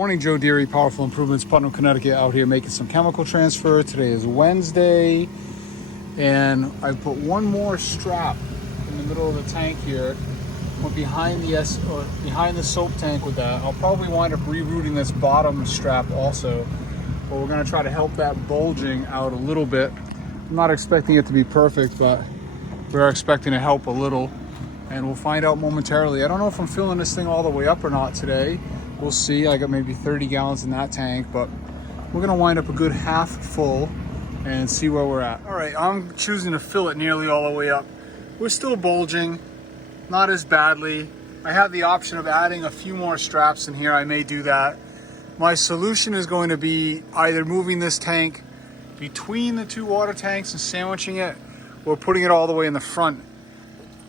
Morning, Joe Deary, Powerful Improvements, Putnam, Connecticut, out here making some chemical transfer. Today is Wednesday, and I put one more strap in the middle of the tank here. Went behind the soap tank with that. I'll probably wind up rerouting this bottom strap also, but we're gonna try to help that bulging out a little bit. I'm not expecting it to be perfect, but we're expecting to help a little, and we'll find out momentarily. I don't know if I'm filling this thing all the way up or not today. We'll see. I got maybe 30 gallons in that tank, but we're gonna wind up a good half full and see where we're at. All right, I'm choosing to fill it nearly all the way up. We're still bulging, not as badly. I have the option of adding a few more straps in here. I may do that. My solution is going to be either moving this tank between the two water tanks and sandwiching it, or putting it all the way in the front.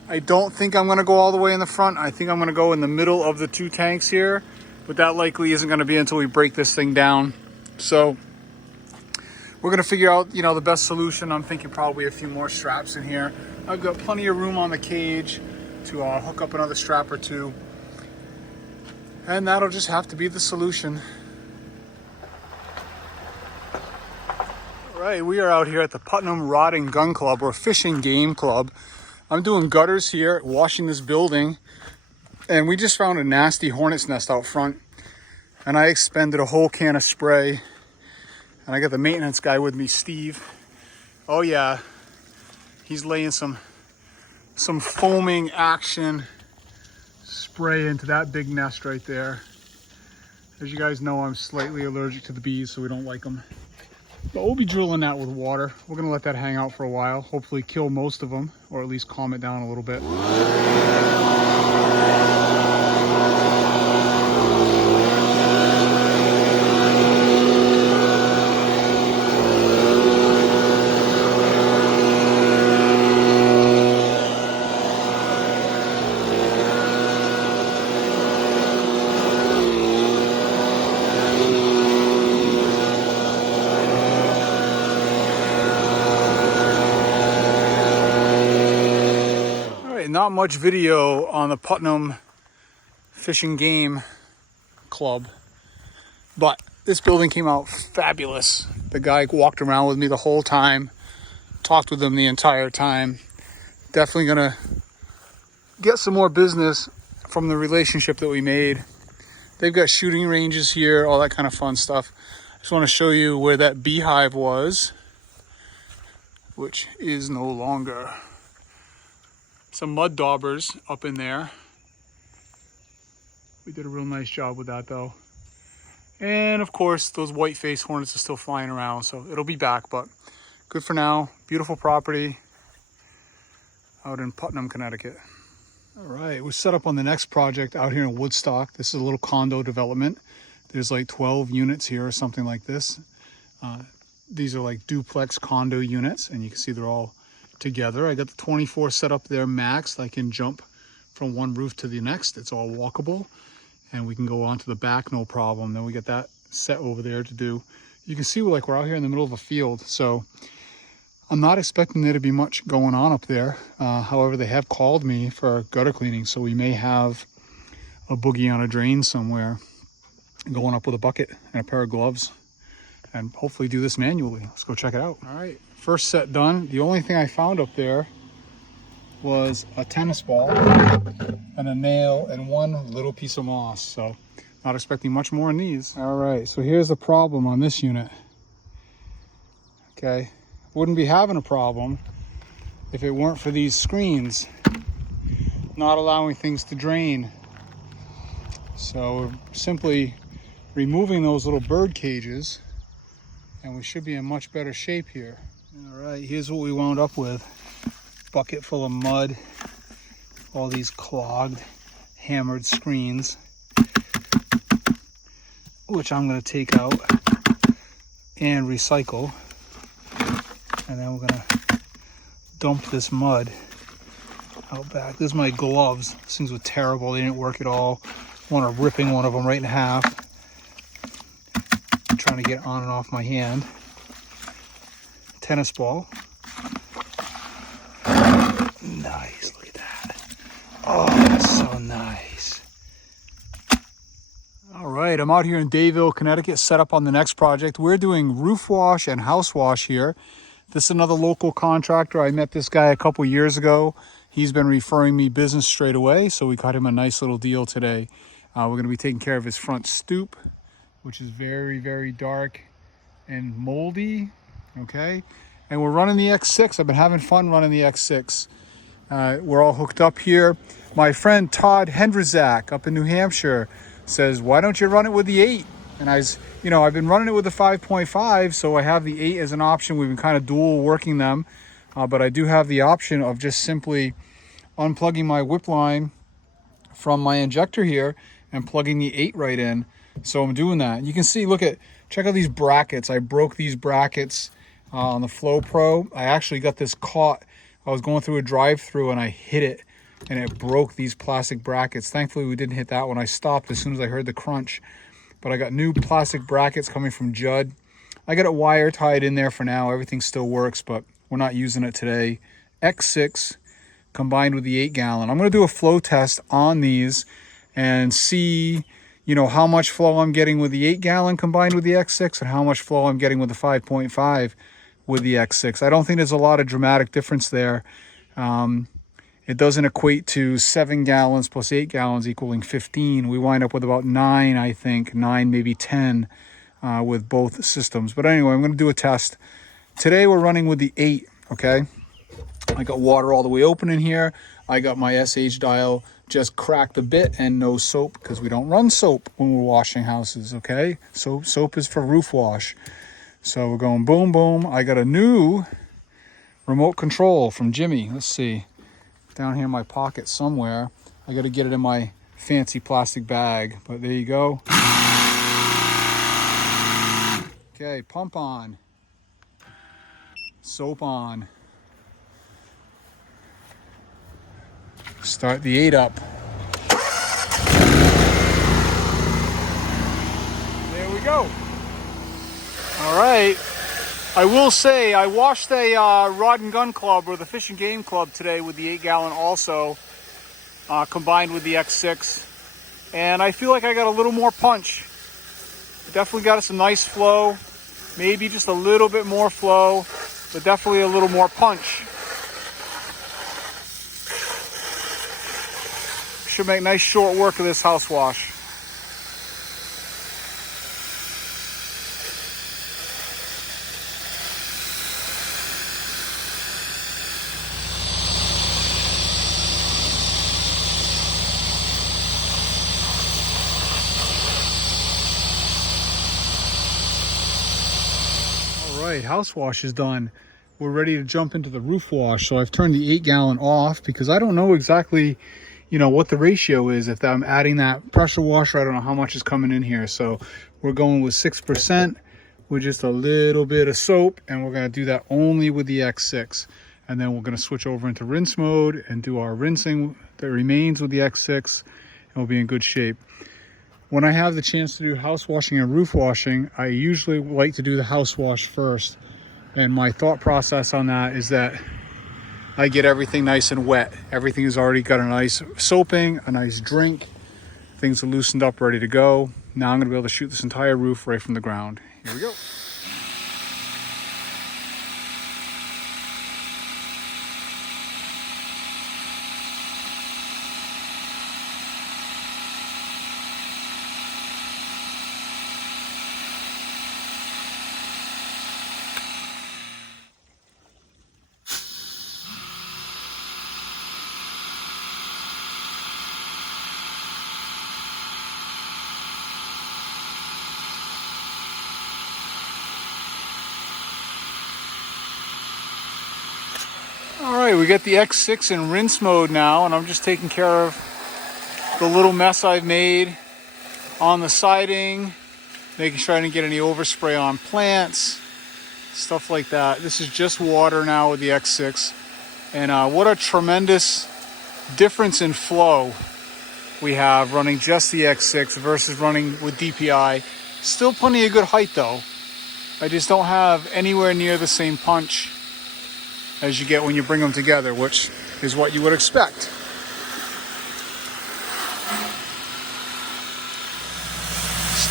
I don't think I'm gonna go all the way in the front. I think I'm gonna go in the middle of the two tanks here, but that likely isn't gonna be until we break this thing down. So we're gonna figure out, the best solution. I'm thinking probably a few more straps in here. I've got plenty of room on the cage to hook up another strap or two, and that'll just have to be the solution. All right, we are out here at the Putnam Rod and Gun Club, or Fishing Game Club. I'm doing gutters here, washing this building, and we just found a nasty hornet's nest out front, and I expended a whole can of spray, and I got the maintenance guy with me, Steve. Oh yeah, he's laying some foaming action spray into that big nest right there. As you guys know, I'm slightly allergic to the bees, so we don't like them. But we'll be drilling that with water. We're gonna let that hang out for a while, hopefully kill most of them, or at least calm it down a little bit. Not much video on the Putnam Fishing Game Club, but this building came out fabulous. The guy walked around with me the whole time, talked with him the entire time. Definitely gonna get some more business from the relationship that we made. They've got shooting ranges here, all that kind of fun stuff. I just want to show you where that beehive was, which is no longer. Some mud daubers up in there. We did a real nice job with that though. And of course, those white-faced hornets are still flying around, so it'll be back, but good for now. Beautiful property out in Putnam, Connecticut. All right, we're set up on the next project out here in Woodstock. This is a little condo development. There's like 12 units here or something like this. These are like duplex condo units, and you can see they're all together. I got the 24 set up there maxed. I can jump from one roof to the next. It's all walkable, and we can go onto the back no problem. Then we get that set over there to do. You can see we're out here in the middle of a field, so I'm not expecting there to be much going on up there. However, they have called me for gutter cleaning, so we may have a boogie on a drain somewhere going up with a bucket and a pair of gloves, and hopefully do this manually. Let's go check it out. All right, first set done. The only thing I found up there was a tennis ball and a nail and one little piece of moss, so not expecting much more in these. All right, so here's the problem on this unit. Okay, wouldn't be having a problem if it weren't for these screens not allowing things to drain. So we're simply removing those little bird cages, and we should be in much better shape here. All right, here's what we wound up with. Bucket full of mud, all these clogged, hammered screens, which I'm gonna take out and recycle. And then we're gonna dump this mud out back. This is my gloves. These things were terrible, they didn't work at all. One of ripping one of them right in half. Trying to get on and off my hand. Tennis ball. Nice, look at that. Oh, that's so nice. All right. right, I'm out here in Dayville, Connecticut, set up on the next project. We're doing roof wash and house wash here. This is another local contractor. I met this guy a couple years ago. He's been referring me business straight away, so we got him a nice little deal today. We're going to be taking care of his front stoop, which is very, very dark and moldy, okay? And we're running the X6. I've been having fun running the X6. We're all hooked up here. My friend Todd Hendrizak up in New Hampshire says, why don't you run it with the 8? And I've been running it with the 5.5, so I have the 8 as an option. We've been kind of dual working them, but I do have the option of just simply unplugging my whip line from my injector here and plugging the 8 right in. So I'm doing that. You can see, check out these brackets. I broke these brackets on the Flow Pro. I actually got this caught. I was going through a drive-through and I hit it and it broke these plastic brackets. Thankfully we didn't hit that one. I stopped as soon as I heard the crunch. But I got new plastic brackets coming from Judd. I got it wire tied in there for now. Everything still works, but we're not using it today. X6 combined with the 8-gallon. I'm going to do a flow test on these and see, how much flow I'm getting with the 8-gallon combined with the X6 and how much flow I'm getting with the 5.5 with the X6. I don't think there's a lot of dramatic difference there. It doesn't equate to 7 gallons plus 8 gallons equaling 15. We wind up with about 9, I think, 9, maybe 10 with both systems. But anyway, I'm going to do a test. Today we're running with the 8, okay? I got water all the way open in here. I got my SH dial just cracked a bit and no soap because we don't run soap when we're washing houses, okay? So soap is for roof wash. So we're going boom, boom. I got a new remote control from Jimmy. Let's see. Down here in my pocket somewhere. I got to get it in my fancy plastic bag, but there you go. Okay, pump on. Soap on. Start the 8 up. There we go. All right. I will say I washed a rod and gun club or the fish and game club today with the 8-gallon also, combined with the X6. And I feel like I got a little more punch. Definitely got some nice flow, maybe just a little bit more flow, but definitely a little more punch. Should make nice short work of this house wash. Right, house wash is done. We're ready to jump into the roof wash. So I've turned the 8-gallon off because I don't know exactly, what the ratio is. If I'm adding that pressure washer, I don't know how much is coming in here. So we're going with 6% with just a little bit of soap, and we're going to do that only with the X6. And then we're going to switch over into rinse mode and do our rinsing that remains with the X6, and we'll be in good shape. When I have the chance to do house washing and roof washing, I usually like to do the house wash first. And my thought process on that is that I get everything nice and wet. Everything has already got a nice soaping, a nice drink. Things are loosened up, ready to go. Now I'm gonna be able to shoot this entire roof right from the ground. Here we go. All right, we got the X6 in rinse mode now, and I'm just taking care of the little mess I've made on the siding, making sure I didn't get any overspray on plants, stuff like that. This is just water now with the X6, and what a tremendous difference in flow we have running just the X6 versus running with DPI. Still plenty of good height though. I just don't have anywhere near the same punch as you get when you bring them together, which is what you would expect.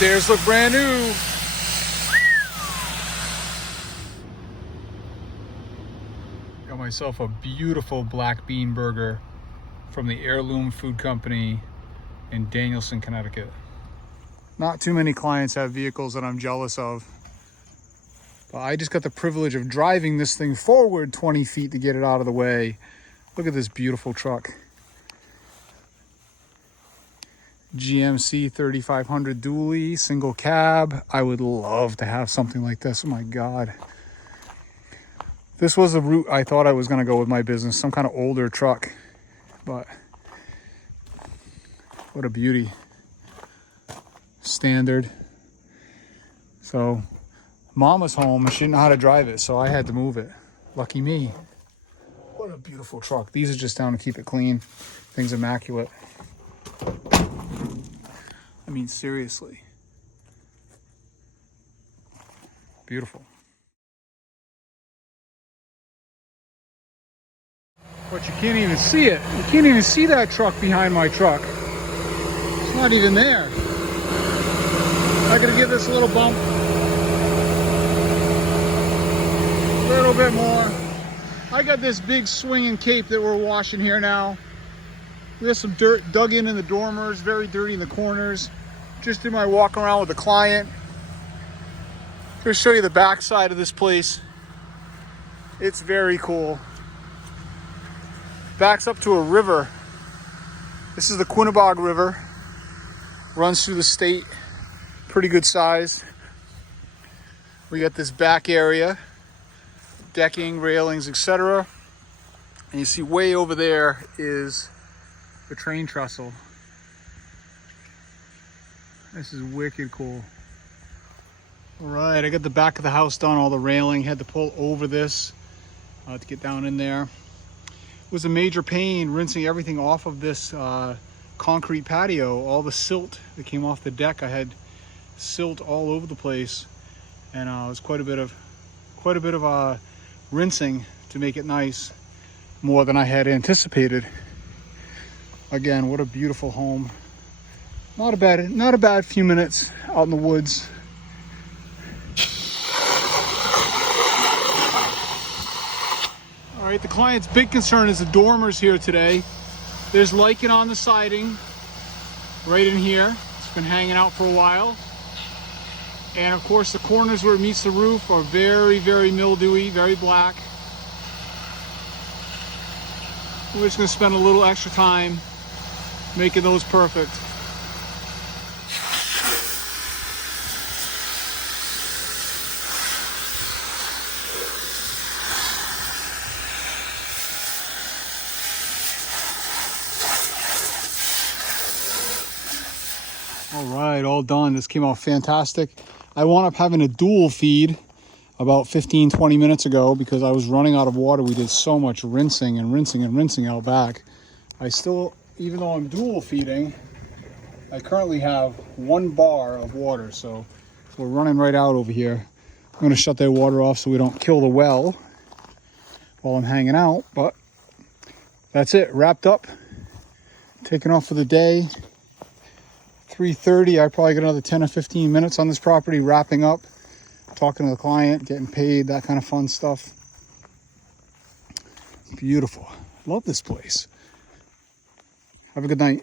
Stairs look brand new. Got myself a beautiful black bean burger from the Heirloom Food Company in Danielson, Connecticut. Not too many clients have vehicles that I'm jealous of. But I just got the privilege of driving this thing forward 20 feet to get it out of the way. Look at this beautiful truck. GMC 3500 dually, single cab. I would love to have something like this. Oh my God. This was the route I thought I was gonna go with my business, some kind of older truck. But what a beauty. Standard. So Mom was home and she didn't know how to drive it, so I had to move it. Lucky me. What a beautiful truck. These are just down to keep it clean. Things immaculate. I mean, seriously. Beautiful. But you can't even see it. You can't even see that truck behind my truck. It's not even there. I'm gonna give this a little bump. A little bit more. I got this big swinging cape that we're washing here now. We have some dirt dug in the dormers, very dirty in the corners. Just did my walk around with the client. Gonna show you the back side of this place. It's very cool. Backs up to a river. This is the Quinnebog River. Runs through the state. Pretty good size. We got this back area, decking, railings, etc. And you see way over there is the train trestle. This is wicked cool. All right, I got the back of the house done, all the railing. Had to pull over this to get down in there. It was a major pain rinsing everything off of this concrete patio. All the silt that came off the deck, I had silt all over the place, and it was quite a bit of rinsing to make it nice, more than I had anticipated. Again, what a beautiful home. Not a bad few minutes out in the woods. All right, the client's big concern is the dormers here today. There's lichen on the siding right in here. It's been hanging out for a while. And of course the corners where it meets the roof are very, very mildewy, very black. We're just gonna spend a little extra time making those perfect. All right, all done. This came out fantastic. I wound up having a dual feed about 15-20 minutes ago because I was running out of water. We did so much rinsing and rinsing and rinsing out back. I still, even though I'm dual feeding, I currently have 1 bar of water. So we're running right out over here. I'm gonna shut that water off so we don't kill the well while I'm hanging out, but that's it, wrapped up. Taking off for the day. 3:30, I probably got another 10 or 15 minutes on this property, wrapping up, talking to the client, getting paid, that kind of fun stuff. Beautiful. Love this place. Have a good night.